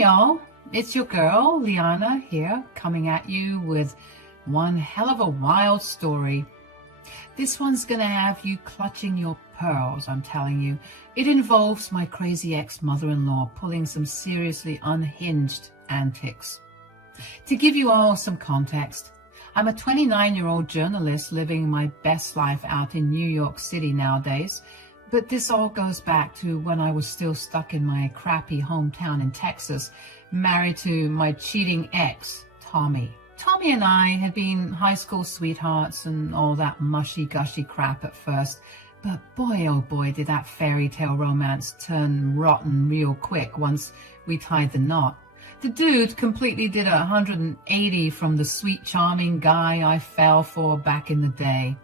y'all, it's your girl Liana here, coming at you with one hell of a wild story. This one's gonna have you clutching your pearls, I'm telling you. It involves my crazy ex-mother-in-law pulling some seriously unhinged antics. To give you all some context, I'm a 29-year-old journalist living my best life out in New York City nowadays, but this all goes back to when I was still stuck in my crappy hometown in Texas, married to my cheating ex, Tommy. Tommy and I had been high school sweethearts and all that mushy-gushy crap at first, but boy oh boy did that fairy tale romance turn rotten real quick once we tied the knot. The dude completely did a 180 from the sweet charming guy I fell for back in the day.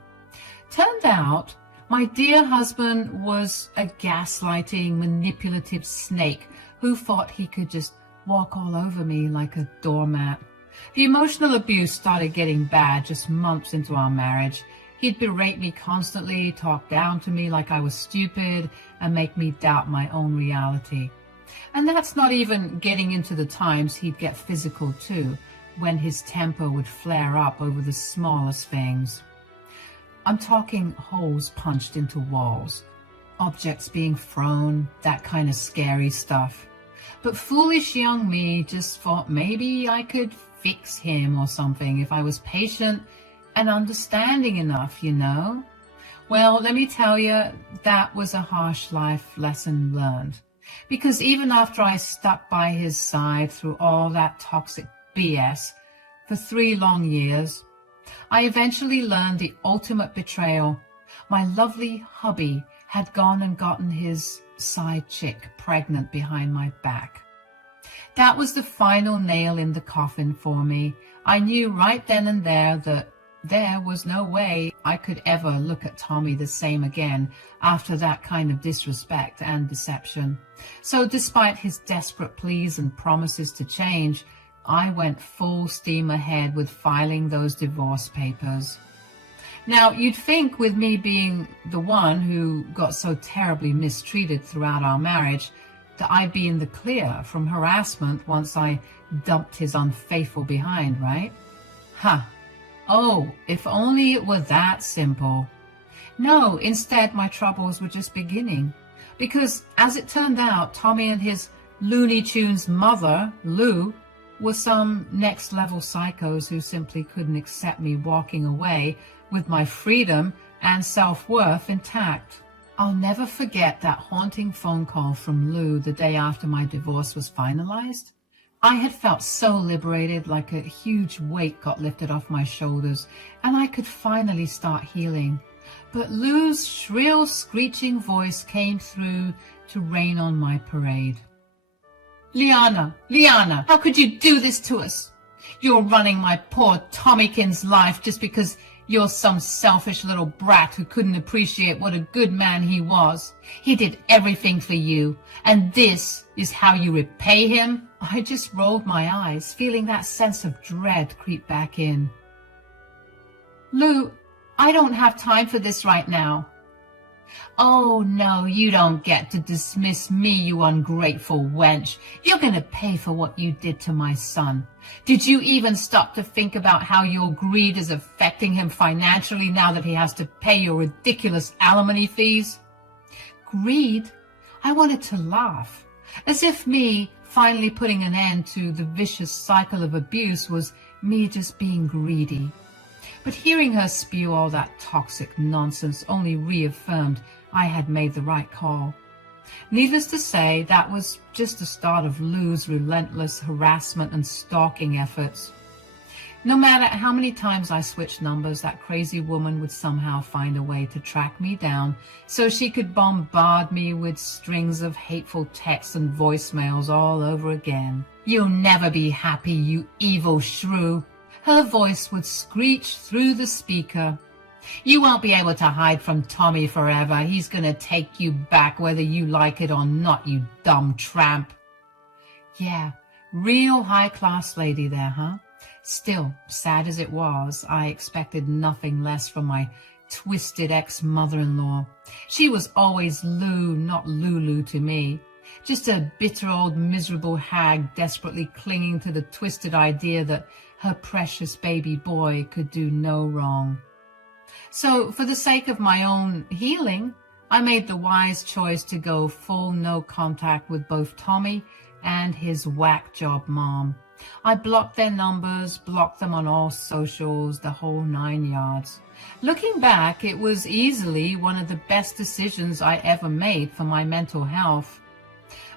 Turned out, my dear husband was a gaslighting, manipulative snake who thought he could just walk all over me like a doormat. The emotional abuse started getting bad just months into our marriage. He'd berate me constantly, talk down to me like I was stupid, and make me doubt my own reality. And that's not even getting into the times he'd get physical too, when his temper would flare up over the smallest things. I'm talking holes punched into walls, objects being thrown, that kind of scary stuff. But foolish young me just thought maybe I could fix him or something if I was patient and understanding enough, you know? Well, let me tell you, that was a harsh life lesson learned. Because even after I stuck by his side through all that toxic BS for 3 long years, I eventually learned the ultimate betrayal. My lovely hubby had gone and gotten his side chick pregnant behind my back. That was the final nail in the coffin for me. I knew right then and there that there was no way I could ever look at Tommy the same again after that kind of disrespect and deception. So despite his desperate pleas and promises to change, I went full steam ahead with filing those divorce papers. Now, you'd think with me being the one who got so terribly mistreated throughout our marriage that I'd be in the clear from harassment once I dumped his unfaithful behind, right? Oh, if only it were that simple. No, instead my troubles were just beginning. Because as it turned out, Tommy and his Looney Tunes mother, Lou, were some next-level psychos who simply couldn't accept me walking away with my freedom and self-worth intact. I'll never forget that haunting phone call from Lou the day after my divorce was finalized. I had felt so liberated, like a huge weight got lifted off my shoulders, and I could finally start healing. But Lou's shrill, screeching voice came through to rain on my parade. Liana, how could you do this to us? You're running my poor Tommykins' life just because you're some selfish little brat who couldn't appreciate what a good man he was. He did everything for you, and this is how you repay him? I just rolled my eyes, feeling that sense of dread creep back in. Lou, I don't have time for this right now. Oh, no, you don't get to dismiss me, you ungrateful wench. You're going to pay for what you did to my son. Did you even stop to think about how your greed is affecting him financially now that he has to pay your ridiculous alimony fees? Greed? I wanted to laugh, as if me finally putting an end to the vicious cycle of abuse was me just being greedy. But hearing her spew all that toxic nonsense only reaffirmed I had made the right call. Needless to say, that was just the start of Lou's relentless harassment and stalking efforts. No matter how many times I switched numbers, that crazy woman would somehow find a way to track me down so she could bombard me with strings of hateful texts and voicemails all over again. You'll never be happy, you evil shrew. Her voice would screech through the speaker. You won't be able to hide from Tommy forever. He's going to take you back whether you like it or not, you dumb tramp. Yeah, real high-class lady there, huh? Still, sad as it was, I expected nothing less from my twisted ex-mother-in-law. She was always Lou, not Lulu to me. Just a bitter old miserable hag desperately clinging to the twisted idea that her precious baby boy could do no wrong. So for the sake of my own healing, I made the wise choice to go full no contact with both Tommy and his whack job mom. I blocked their numbers, blocked them on all socials, the whole 9 yards. Looking back, it was easily one of the best decisions I ever made for my mental health.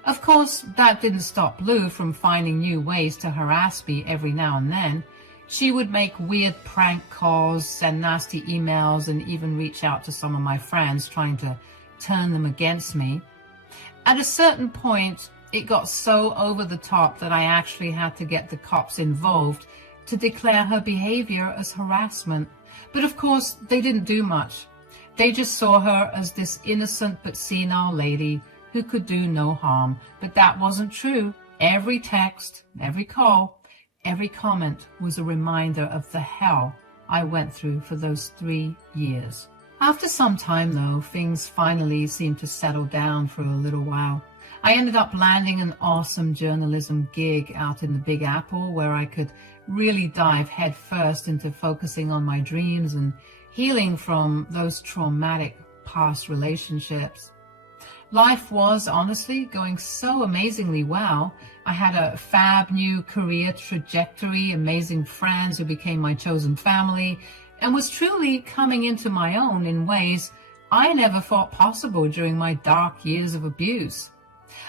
Of course, that didn't stop Lou from finding new ways to harass me every now and then. She would make weird prank calls, send nasty emails, and even reach out to some of my friends trying to turn them against me. At a certain point, it got so over the top that I actually had to get the cops involved to declare her behavior as harassment. But of course, they didn't do much. They just saw her as this innocent but senile lady who could do no harm. But that wasn't true. Every text, every call, every comment was a reminder of the hell I went through for those 3 years. After some time, though, things finally seemed to settle down for a little while. I ended up landing an awesome journalism gig out in the Big Apple where I could really dive headfirst into focusing on my dreams and healing from those traumatic past relationships. Life was honestly going so amazingly well. I had a fab new career trajectory, amazing friends who became my chosen family, and was truly coming into my own in ways I never thought possible during my dark years of abuse.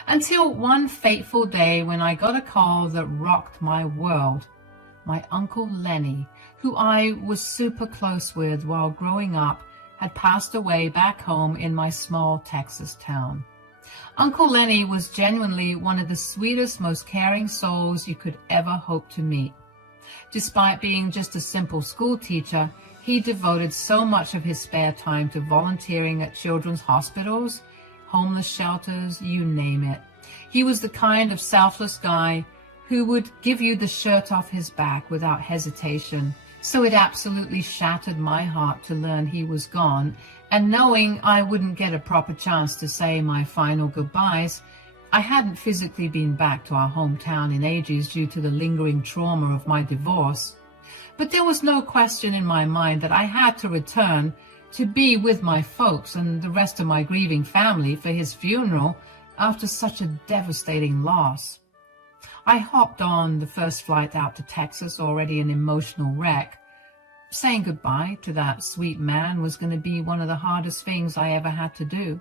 Until one fateful day when I got a call that rocked my world. My Uncle Lenny, who I was super close with while growing up, had passed away back home in my small Texas town. Uncle Lenny was genuinely one of the sweetest, most caring souls you could ever hope to meet. Despite being just a simple school teacher, he devoted so much of his spare time to volunteering at children's hospitals, homeless shelters, you name it. He was the kind of selfless guy who would give you the shirt off his back without hesitation. So it absolutely shattered my heart to learn he was gone, and knowing I wouldn't get a proper chance to say my final goodbyes. I hadn't physically been back to our hometown in ages due to the lingering trauma of my divorce. But there was no question in my mind that I had to return to be with my folks and the rest of my grieving family for his funeral after such a devastating loss. I hopped on the first flight out to Texas, already an emotional wreck. Saying goodbye to that sweet man was going to be one of the hardest things I ever had to do.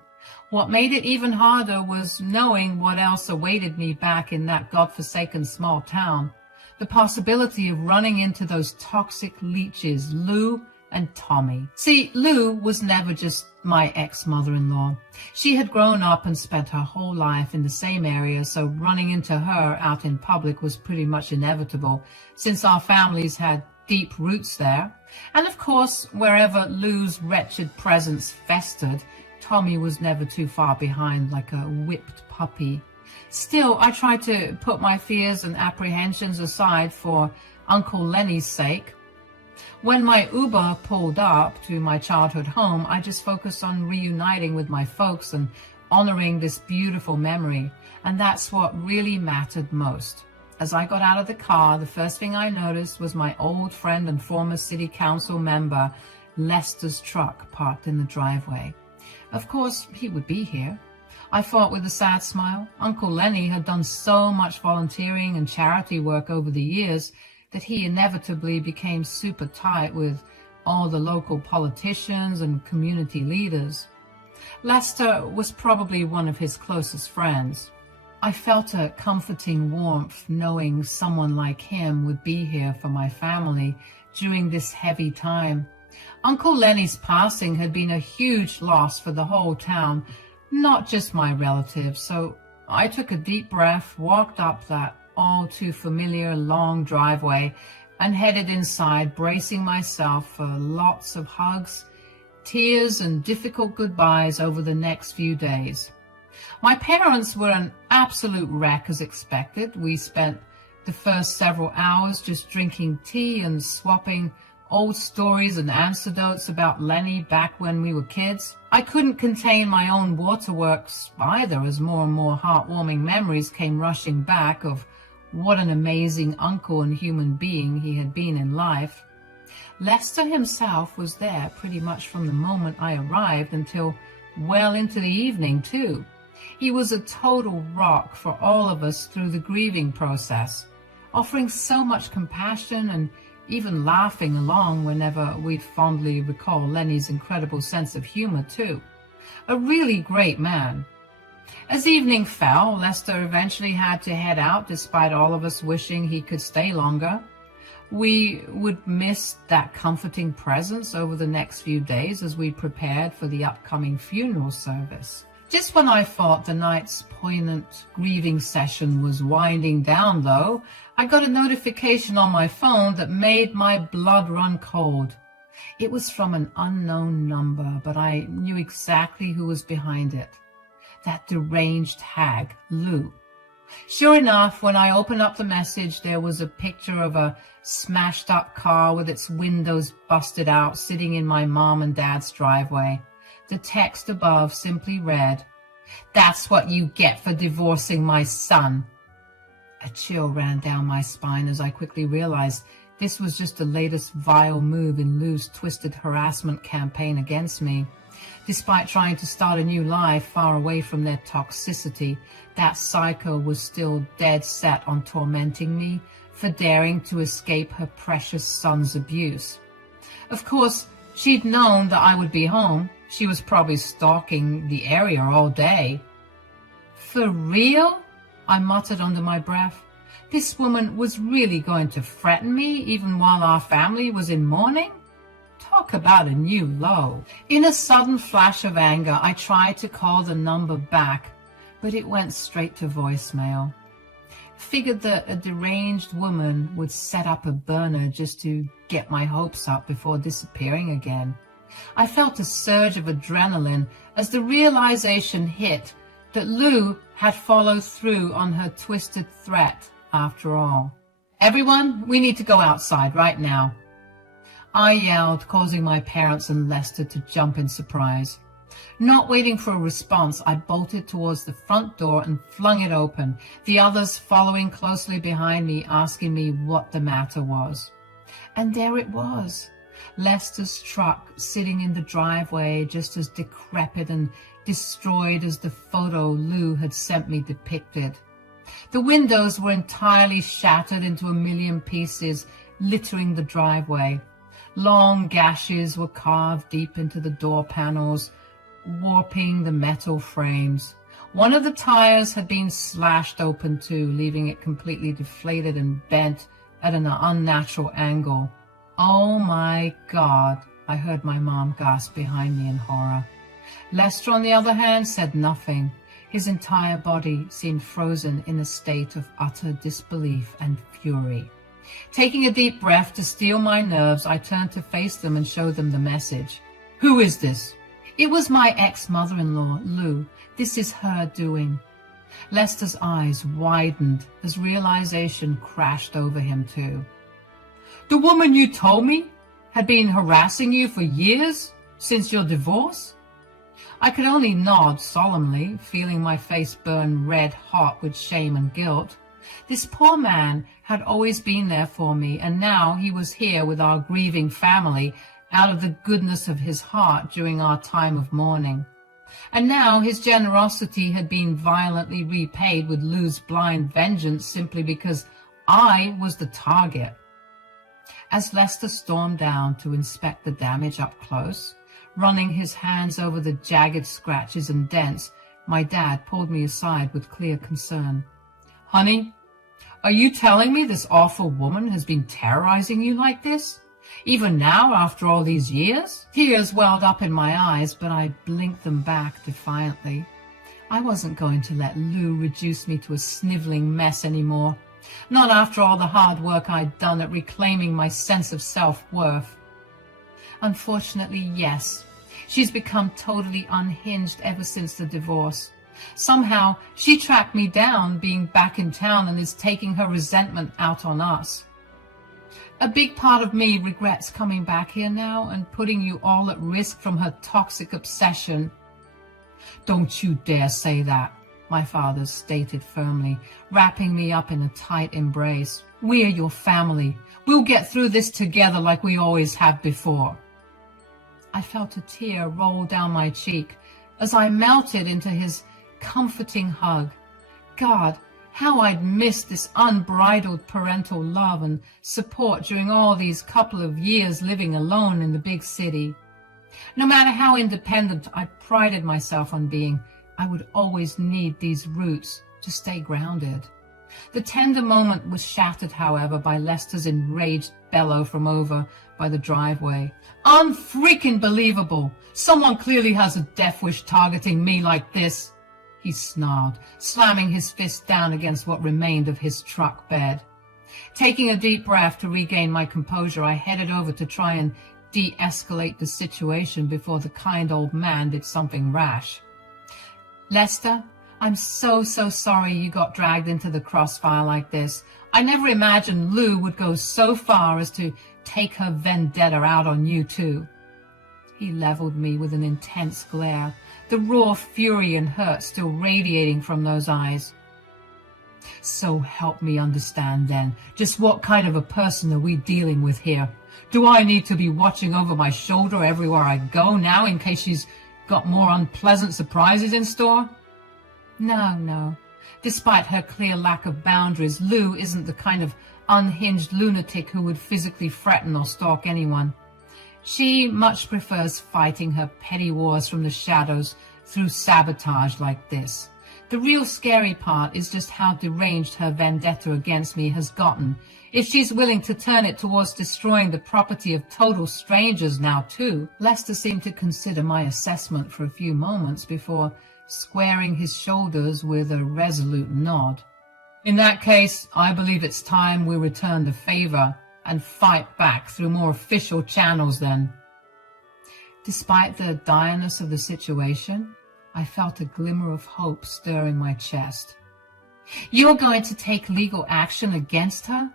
What made it even harder was knowing what else awaited me back in that godforsaken small town. The possibility of running into those toxic leeches, Lou and Tommy. See, Lou was never just my ex-mother-in-law. She had grown up and spent her whole life in the same area, so running into her out in public was pretty much inevitable, since our families had deep roots there. And of course, wherever Lou's wretched presence festered, Tommy was never too far behind like a whipped puppy. Still, I tried to put my fears and apprehensions aside for Uncle Lenny's sake. When my Uber pulled up to my childhood home, I just focused on reuniting with my folks and honoring this beautiful memory. And that's what really mattered most. As I got out of the car, the first thing I noticed was my old friend and former city council member, Lester's truck parked in the driveway. Of course, he would be here. I thought with a sad smile. Uncle Lenny had done so much volunteering and charity work over the years that he inevitably became super tight with all the local politicians and community leaders. Lester was probably one of his closest friends. I felt a comforting warmth knowing someone like him would be here for my family during this heavy time. Uncle Lenny's passing had been a huge loss for the whole town, not just my relatives, so I took a deep breath, walked up that all too familiar long driveway, and headed inside, bracing myself for lots of hugs, tears, and difficult goodbyes over the next few days. My parents were an absolute wreck as expected. We spent the first several hours just drinking tea and swapping old stories and anecdotes about Lenny back when we were kids. I couldn't contain my own waterworks either, as more and more heartwarming memories came rushing back of what an amazing uncle and human being he had been in life. Lester himself was there pretty much from the moment I arrived until well into the evening, too. He was a total rock for all of us through the grieving process, offering so much compassion and even laughing along whenever we'd fondly recall Lenny's incredible sense of humor, too. A really great man. As evening fell, Lester eventually had to head out despite all of us wishing he could stay longer. We would miss that comforting presence over the next few days as we prepared for the upcoming funeral service. Just when I thought the night's poignant grieving session was winding down, though, I got a notification on my phone that made my blood run cold. It was from an unknown number, but I knew exactly who was behind it. That deranged hag, Lou. Sure enough, when I opened up the message, there was a picture of a smashed-up car with its windows busted out sitting in my mom and dad's driveway. The text above simply read, "That's what you get for divorcing my son." A chill ran down my spine as I quickly realized this was just the latest vile move in Lou's twisted harassment campaign against me. Despite trying to start a new life far away from their toxicity, that psycho was still dead set on tormenting me for daring to escape her precious son's abuse. Of course, she'd known that I would be home. She was probably stalking the area all day. For real? I muttered under my breath. This woman was really going to threaten me even while our family was in mourning? Talk about a new low. In a sudden flash of anger, I tried to call the number back, but it went straight to voicemail. Figured that a deranged woman would set up a burner just to get my hopes up before disappearing again. I felt a surge of adrenaline as the realization hit that Lou had followed through on her twisted threat after all. "Everyone, we need to go outside right now," I yelled, causing my parents and Lester to jump in surprise. Not waiting for a response, I bolted towards the front door and flung it open, the others following closely behind me, asking me what the matter was. And there it was, Lester's truck sitting in the driveway, just as decrepit and destroyed as the photo Lou had sent me depicted. The windows were entirely shattered into a million pieces, littering the driveway. Long gashes were carved deep into the door panels, warping the metal frames. One of the tires had been slashed open too, leaving it completely deflated and bent at an unnatural angle. "Oh my God," I heard my mom gasp behind me in horror. Lester, on the other hand, said nothing. His entire body seemed frozen in a state of utter disbelief and fury. Taking a deep breath to steel my nerves, I turned to face them and show them the message. "Who is this?" "It was my ex-mother-in-law, Lou. This is her doing." Lester's eyes widened as realization crashed over him too. "The woman you told me had been harassing you for years, since your divorce?" I could only nod solemnly, feeling my face burn red hot with shame and guilt. This poor man had always been there for me, and now he was here with our grieving family out of the goodness of his heart during our time of mourning. And now his generosity had been violently repaid with Lou's blind vengeance simply because I was the target. As Lester stormed down to inspect the damage up close, running his hands over the jagged scratches and dents, my dad pulled me aside with clear concern. "Honey, are you telling me this awful woman has been terrorizing you like this? Even now, after all these years?" Tears welled up in my eyes, but I blinked them back defiantly. I wasn't going to let Lou reduce me to a sniveling mess anymore. Not after all the hard work I'd done at reclaiming my sense of self-worth. Unfortunately, yes. She's become totally unhinged ever since the divorce. Somehow, she tracked me down being back in town and is taking her resentment out on us. A big part of me regrets coming back here now and putting you all at risk from her toxic obsession. Don't you dare say that, my father stated firmly, wrapping me up in a tight embrace. We're your family. We'll get through this together like we always have before. I felt a tear roll down my cheek as I melted into his comforting hug. God, how I'd missed this unbridled parental love and support during all these couple of years living alone in the big city. No matter how independent I prided myself on being, I would always need these roots to stay grounded. The tender moment was shattered, however, by Lester's enraged bellow from over by the driveway. Unfreaking believable! Someone clearly has a death wish targeting me like this, he snarled, slamming his fist down against what remained of his truck bed. Taking a deep breath to regain my composure, I headed over to try and de-escalate the situation before the kind old man did something rash. Lester, I'm so sorry you got dragged into the crossfire like this. I never imagined Lou would go so far as to take her vendetta out on you too. He leveled me with an intense glare, the raw fury and hurt still radiating from those eyes. So help me understand then, just what kind of a person are we dealing with here? Do I need to be watching over my shoulder everywhere I go now in case she's got more unpleasant surprises in store? No. Despite her clear lack of boundaries, Lou isn't the kind of unhinged lunatic who would physically threaten or stalk anyone. She much prefers fighting her petty wars from the shadows through sabotage like this. The real scary part is just how deranged her vendetta against me has gotten. If she's willing to turn it towards destroying the property of total strangers now too. Lester seemed to consider my assessment for a few moments before squaring his shoulders with a resolute nod. In that case, I believe it's time we return the favor and fight back through more official channels then. Despite the direness of the situation, I felt a glimmer of hope stir in my chest. You're going to take legal action against her?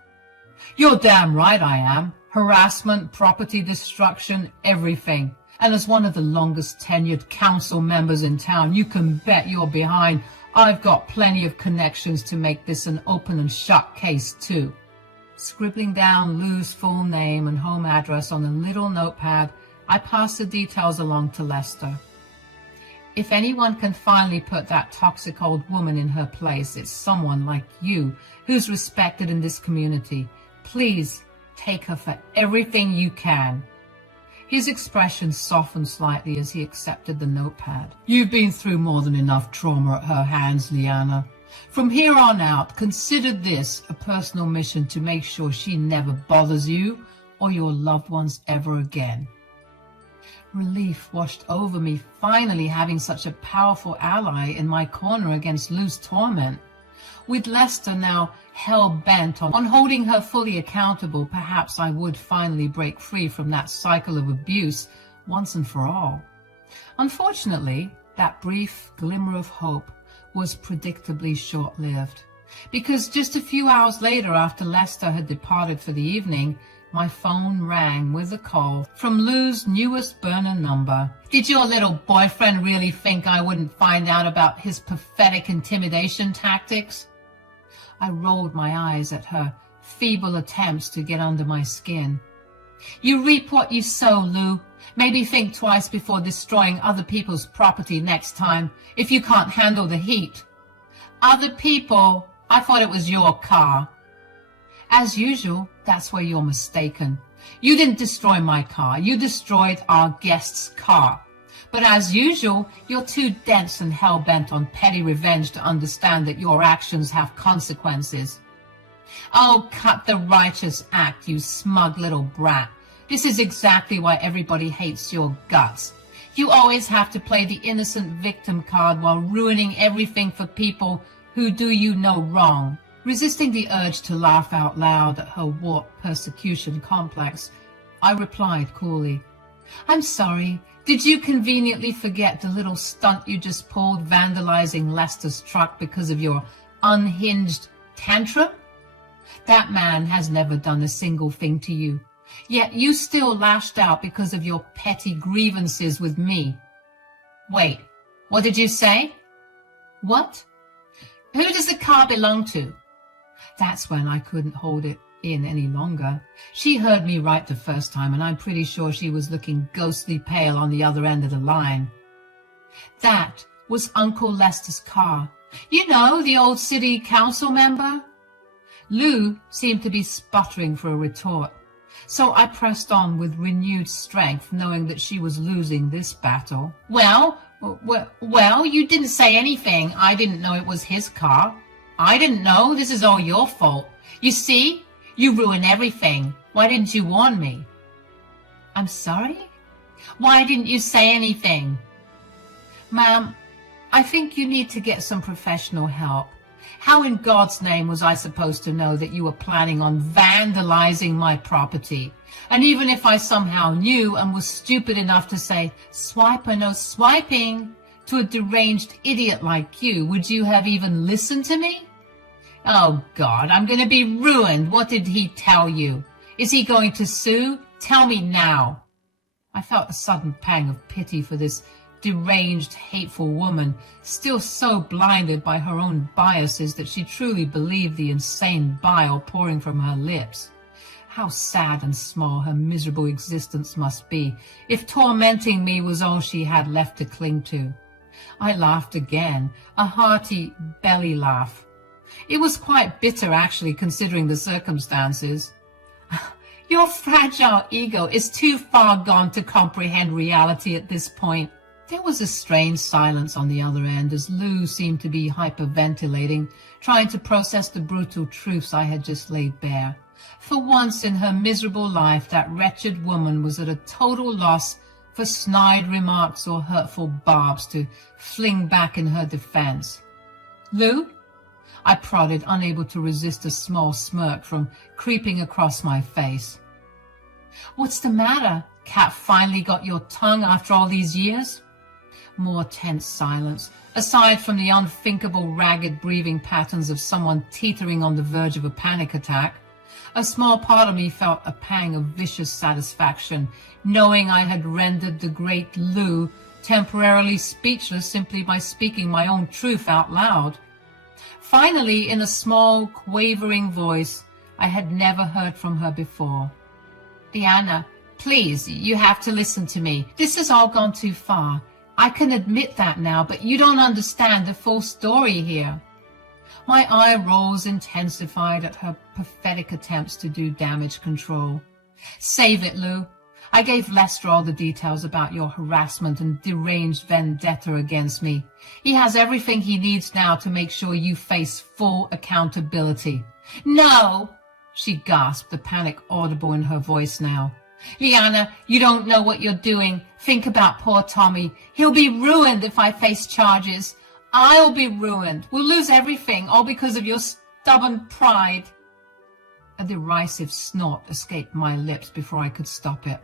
You're damn right I am. Harassment, property destruction, everything. And as one of the longest tenured council members in town, you can bet you're behind. I've got plenty of connections to make this an open and shut case too. Scribbling down Lou's full name and home address on a little notepad, I passed the details along to Lester. If anyone can finally put that toxic old woman in her place, it's someone like you who's respected in this community. Please take her for everything you can. His expression softened slightly as he accepted the notepad. You've been through more than enough trauma at her hands, Liana. From here on out, consider this a personal mission to make sure she never bothers you or your loved ones ever again. Relief washed over me, finally having such a powerful ally in my corner against Lou's torment. With Lester now hell-bent on holding her fully accountable, perhaps I would finally break free from that cycle of abuse once and for all. Unfortunately, that brief glimmer of hope was predictably short-lived, because just a few hours later, after Lester had departed for the evening, my phone rang with a call from Lou's newest burner number. Did your little boyfriend really think I wouldn't find out about his pathetic intimidation tactics? I rolled my eyes at her feeble attempts to get under my skin. You reap what you sow, Lou. Maybe think twice before destroying other people's property next time, if you can't handle the heat. Other people? I thought it was your car. As usual, that's where you're mistaken. You didn't destroy my car. You destroyed our guest's car. But as usual, you're too dense and hell-bent on petty revenge to understand that your actions have consequences. Oh, cut the righteous act, you smug little brat. This is exactly why everybody hates your guts. You always have to play the innocent victim card while ruining everything for people who do you no wrong. Resisting the urge to laugh out loud at her warped persecution complex, I replied coolly, I'm sorry. Did you conveniently forget the little stunt you just pulled vandalizing Lester's truck because of your unhinged tantrum? That man has never done a single thing to you, yet you still lashed out because of your petty grievances with me. Wait, what did you say? What? Who does the car belong to? That's when I couldn't hold it in any longer. She heard me right the first time, and I'm pretty sure she was looking ghostly pale on the other end of the line. That was Uncle Lester's car. You know, the old city council member? Lou seemed to be sputtering for a retort, so I pressed on with renewed strength, knowing that she was losing this battle. Well, you didn't say anything. I didn't know it was his car. I didn't know. This is all your fault. You see, you ruined everything. Why didn't you warn me? I'm sorry? Why didn't you say anything? Ma'am, I think you need to get some professional help. How in God's name was I supposed to know that you were planning on vandalizing my property? And even if I somehow knew and was stupid enough to say, swipe or no swiping, to a deranged idiot like you, would you have even listened to me? Oh God, I'm going to be ruined. What did he tell you? Is he going to sue? Tell me now. I felt a sudden pang of pity for this deranged, hateful woman, still so blinded by her own biases that she truly believed the insane bile pouring from her lips. How sad and small her miserable existence must be, if tormenting me was all she had left to cling to. I laughed again, a hearty belly laugh. It was quite bitter, actually, considering the circumstances. Your fragile ego is too far gone to comprehend reality at this point. There was a strange silence on the other end as Lou seemed to be hyperventilating, trying to process the brutal truths I had just laid bare. For once in her miserable life, that wretched woman was at a total loss for snide remarks or hurtful barbs to fling back in her defense. Lou? I prodded, unable to resist a small smirk from creeping across my face. What's the matter? Cat, finally got your tongue after all these years? More tense silence, aside from the unthinkable ragged breathing patterns of someone teetering on the verge of a panic attack. A small part of me felt a pang of vicious satisfaction, knowing I had rendered the great Lou temporarily speechless simply by speaking my own truth out loud. Finally, in a small, quavering voice I had never heard from her before. Liana, please, you have to listen to me. This has all gone too far. I can admit that now, but you don't understand the full story here. My eye rolls intensified at her pathetic attempts to do damage control. Save it, Lou. I gave Lester all the details about your harassment and deranged vendetta against me. He has everything he needs now to make sure you face full accountability. No, she gasped, the panic audible in her voice now. Liana, you don't know what you're doing. Think about poor Tommy. He'll be ruined if I face charges. I'll be ruined. We'll lose everything, all because of your stubborn pride. A derisive snort escaped my lips before I could stop it.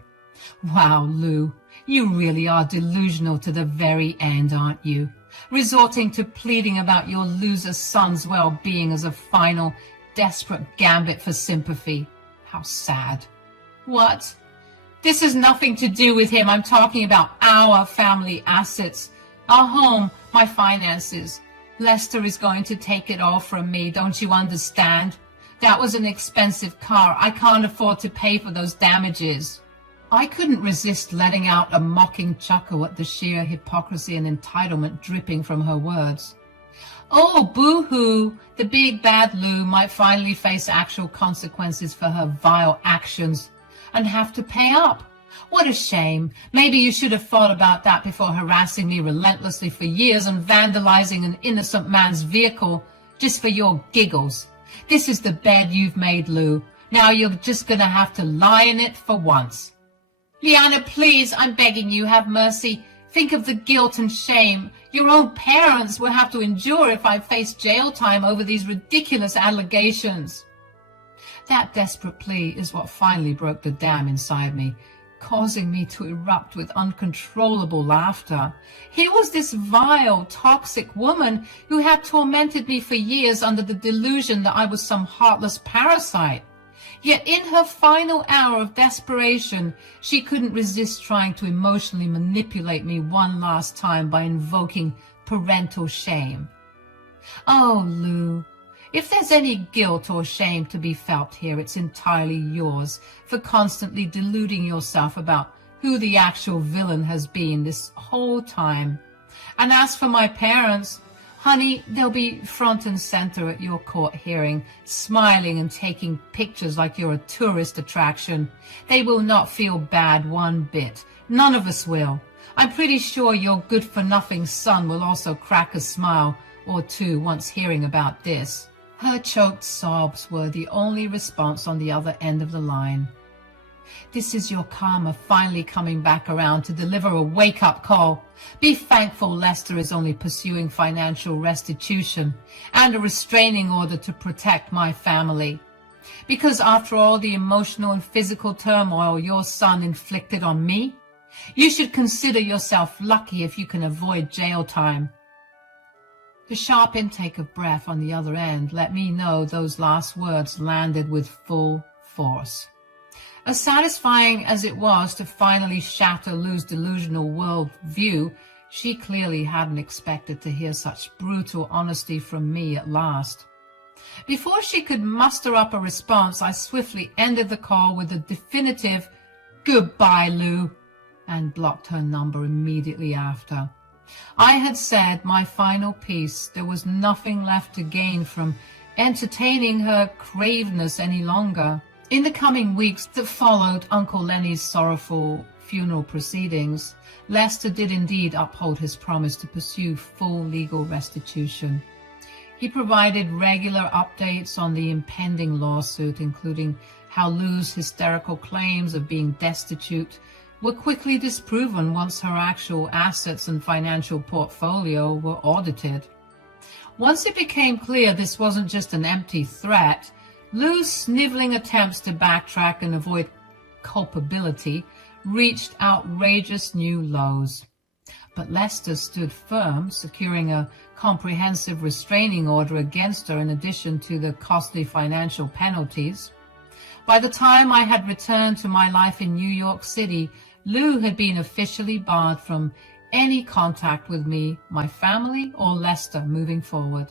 Wow, Lou, you really are delusional to the very end, aren't you? Resorting to pleading about your loser son's well-being as a final, desperate gambit for sympathy. How sad. What? This has nothing to do with him. I'm talking about our family assets, our home, my finances. Lester is going to take it all from me, don't you understand? That was an expensive car. I can't afford to pay for those damages. I couldn't resist letting out a mocking chuckle at the sheer hypocrisy and entitlement dripping from her words. Oh, boo-hoo! The big bad Lou might finally face actual consequences for her vile actions and have to pay up. What a shame. Maybe you should have thought about that before harassing me relentlessly for years and vandalizing an innocent man's vehicle just for your giggles. This is the bed you've made, Lou. Now you're just going to have to lie in it for once. Liana, please, I'm begging you, have mercy. Think of the guilt and shame your own parents will have to endure if I face jail time over these ridiculous allegations. That desperate plea is what finally broke the dam inside me. causing me to erupt with uncontrollable laughter. Here was this vile, toxic woman who had tormented me for years under the delusion that I was some heartless parasite. Yet in her final hour of desperation, she couldn't resist trying to emotionally manipulate me one last time by invoking parental shame. Oh, Lou, if there's any guilt or shame to be felt here, it's entirely yours for constantly deluding yourself about who the actual villain has been this whole time. And as for my parents, honey, they'll be front and center at your court hearing, smiling and taking pictures like you're a tourist attraction. They will not feel bad one bit. None of us will. I'm pretty sure your good-for-nothing son will also crack a smile or two once hearing about this. Her choked sobs were the only response on the other end of the line. This is your karma finally coming back around to deliver a wake-up call. Be thankful Lester is only pursuing financial restitution and a restraining order to protect my family. Because after all the emotional and physical turmoil your son inflicted on me, you should consider yourself lucky if you can avoid jail time. The sharp intake of breath on the other end let me know those last words landed with full force. As satisfying as it was to finally shatter Lou's delusional world view, she clearly hadn't expected to hear such brutal honesty from me at last. Before she could muster up a response, I swiftly ended the call with a definitive "Goodbye, Lou," and blocked her number immediately after. I had said my final piece. There was nothing left to gain from entertaining her craveness any longer. In the coming weeks that followed Uncle Lenny's sorrowful funeral proceedings, Lester did indeed uphold his promise to pursue full legal restitution. He provided regular updates on the impending lawsuit, including how Lou's hysterical claims of being destitute were quickly disproven once her actual assets and financial portfolio were audited. Once it became clear this wasn't just an empty threat, Lou's sniveling attempts to backtrack and avoid culpability reached outrageous new lows. But Lester stood firm, securing a comprehensive restraining order against her in addition to the costly financial penalties. By the time I had returned to my life in New York City, Lou had been officially barred from any contact with me, my family, or Lester moving forward.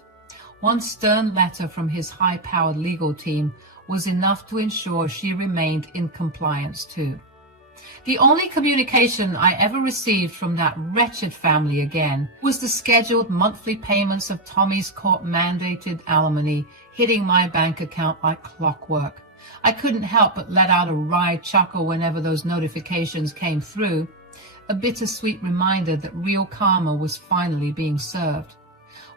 One stern letter from his high-powered legal team was enough to ensure she remained in compliance too. The only communication I ever received from that wretched family again was the scheduled monthly payments of Tommy's court-mandated alimony hitting my bank account like clockwork. I couldn't help but let out a wry chuckle whenever those notifications came through, a bittersweet reminder that real karma was finally being served.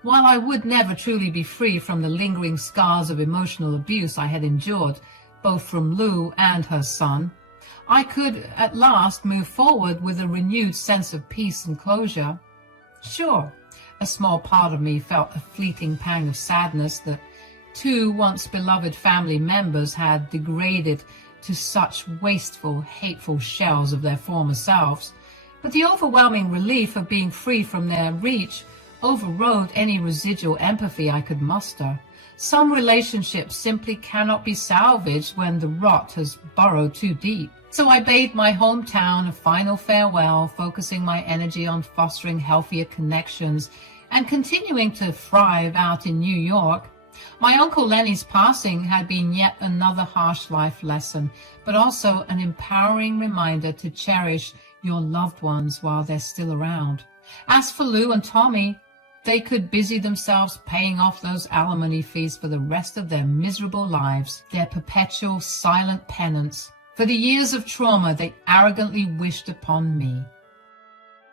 While I would never truly be free from the lingering scars of emotional abuse I had endured, both from Lou and her son, I could at last move forward with a renewed sense of peace and closure. Sure, a small part of me felt a fleeting pang of sadness that two once beloved family members had degraded to such wasteful, hateful shells of their former selves, but the overwhelming relief of being free from their reach overrode any residual empathy I could muster. Some relationships simply cannot be salvaged when the rot has burrowed too deep. So I bade my hometown a final farewell, focusing my energy on fostering healthier connections and continuing to thrive out in New York. My Uncle Lenny's passing had been yet another harsh life lesson, but also an empowering reminder to cherish your loved ones while they're still around. As for Lou and Tommy, they could busy themselves paying off those alimony fees for the rest of their miserable lives, their perpetual silent penance for the years of trauma they arrogantly wished upon me.